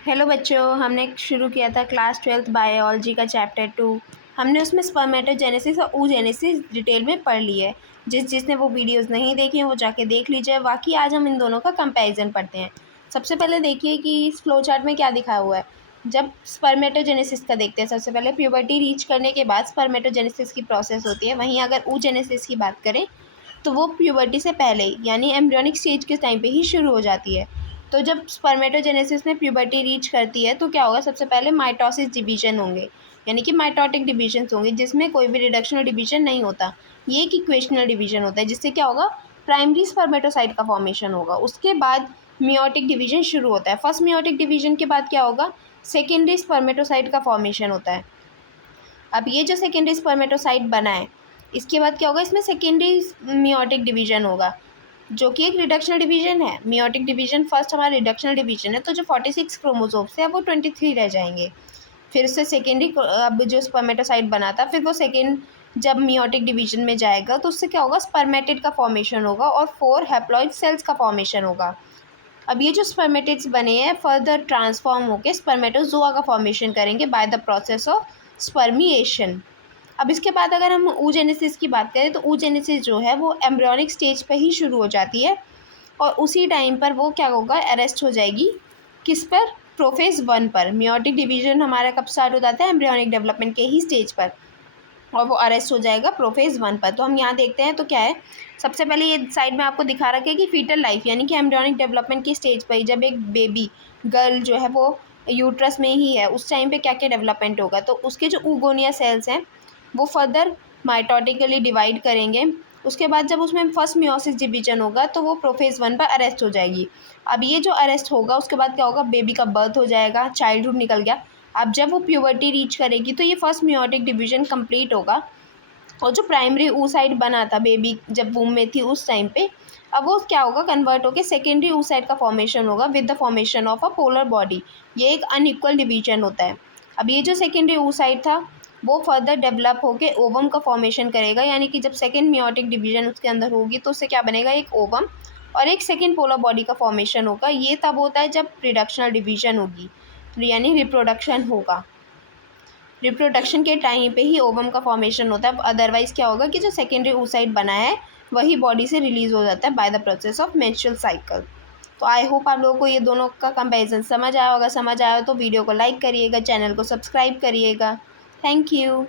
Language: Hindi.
हेलो बच्चों, हमने शुरू किया था क्लास 12th बायोलॉजी का चैप्टर 2। हमने उसमें स्पर्मेटोजेनेसिस और ooजेनेसिस डिटेल में पढ़ ली है। जिसने वो वीडियोस नहीं देखी हैं वो जाके देख लीजिए। बाकी आज हम इन दोनों का कंपैरिजन पढ़ते हैं। सबसे पहले देखिए कि इस फ्लो चार्ट में क्या दिखाया हुआ है। जब स्पर्मेटोजेनेसिस का देखते हैं, सबसे पहले प्यूबर्टी रीच करने के बाद स्पर्मेटोजेनेसिस की प्रोसेस होती है। वहीं अगर ooजेनेसिस की बात करें तो वो प्यूबर्टी से पहले यानी एम्ब्रियोनिक स्टेज के टाइम पे ही शुरू हो जाती है। तो जब स्पर्मेटोजेनेसिस में प्यूबर्टी रीच करती है तो क्या होगा, सबसे पहले माइटोसिस डिवीजन होंगे, यानी कि माइटोटिक डिवीजन्स होंगे जिसमें कोई भी रिडक्शनल डिवीजन नहीं होता। ये एक इक्वेशनल डिवीजन होता है जिससे क्या होगा, प्राइमरी स्पर्मेटोसाइट का फॉर्मेशन होगा। उसके बाद मियोटिक डिवीजन शुरू होता है। फर्स्ट मियोटिक डिवीजन के बाद क्या होगा, सेकेंडरी स्पर्मेटोसाइट का फॉर्मेशन होता है। अब ये जो सेकेंडरी स्पर्मेटोसाइट बना है, इसके बाद क्या होगा, इसमें सेकेंडरी मियोटिक डिवीजन होगा जो कि एक रिडक्शनल डिवीजन है। मियोटिक डिवीजन फर्स्ट हमारा रिडक्शनल डिवीजन है, तो जो 46 क्रोमोसोम्स है वो 23 रह जाएंगे। फिर उससे सेकेंडरी अब जो स्पर्मेटोसाइट बना था, फिर वो सेकेंड जब मियोटिक डिवीजन में जाएगा तो उससे क्या होगा, स्पर्मेटिड का फॉर्मेशन होगा और 4 हैप्लॉइड सेल्स का फॉर्मेशन होगा। अब ये जो स्पर्मेटिड्स बने हैं फर्दर ट्रांसफॉर्म होकर स्पर्मेटोजोआ का फॉर्मेशन करेंगे by the process of spermiation. अब इसके बाद अगर हम ooजेनेसिस की बात करें तो ooजेनेसिस जो है वो एम्ब्रियोनिक स्टेज पर ही शुरू हो जाती है और उसी टाइम पर वो क्या होगा, अरेस्ट हो जाएगी। किस पर, प्रोफेज 1 पर। मियोटिक डिवीजन हमारा कब स्टार्ट हो जाता है, एम्ब्रियोनिक डेवलपमेंट के ही स्टेज पर, और वो अरेस्ट हो जाएगा प्रोफेज 1 पर। तो हम यहाँ देखते हैं तो क्या है, सबसे पहले ये साइड में आपको दिखा रखा है कि फीटल लाइफ यानी कि एम्ब्रियोनिक डेवलपमेंट की स्टेज पर ही जब एक बेबी गर्ल जो है वो यूट्रस में ही है उस टाइम पे क्या क्या डेवलपमेंट होगा। तो उसके जो ऊगोनिया सेल्स हैं वो फर्दर माइटोटिकली डिवाइड करेंगे। उसके बाद जब उसमें फर्स्ट मियोसिस डिवीजन होगा तो वो प्रोफेज 1 पर अरेस्ट हो जाएगी। अब ये जो अरेस्ट होगा उसके बाद क्या होगा, बेबी का बर्थ हो जाएगा, चाइल्डहुड निकल गया। अब जब वो प्यूबर्टी रीच करेगी तो ये फर्स्ट मियोटिक डिवीजन कंप्लीट होगा और जो प्राइमरी ooसाइट बना था बेबी जब वूम में थी उस टाइम पे, अब वो क्या होगा, कन्वर्ट होकर सेकेंडरी ooसाइट का फॉर्मेशन होगा with the formation of a polar body. ये एक अनइक्वल डिवीजन होता है। अब ये जो सेकेंडरी ooसाइट था वो फर्दर डेवलप होकर ओवम का फॉर्मेशन करेगा, यानी कि जब सेकेंड मियोटिक डिवीजन उसके अंदर होगी तो उससे क्या बनेगा, एक ओवम और एक सेकेंड पोलर बॉडी का फॉर्मेशन होगा। ये तब होता है जब रिडक्शनल डिवीजन होगी, यानी रिप्रोडक्शन होगा। रिप्रोडक्शन के टाइम पे ही ओवम का फॉर्मेशन होता है। अदरवाइज़ क्या होगा कि जो सेकेंडरी ooसाइट बना है वही बॉडी से रिलीज़ हो जाता है by the process of menstrual cycle. तो आई होप आप लोगों को ये दोनों का कंपैरिजन समझ आया होगा। समझ आया हो तो वीडियो को लाइक करिएगा, चैनल को सब्सक्राइब करिएगा। Thank you.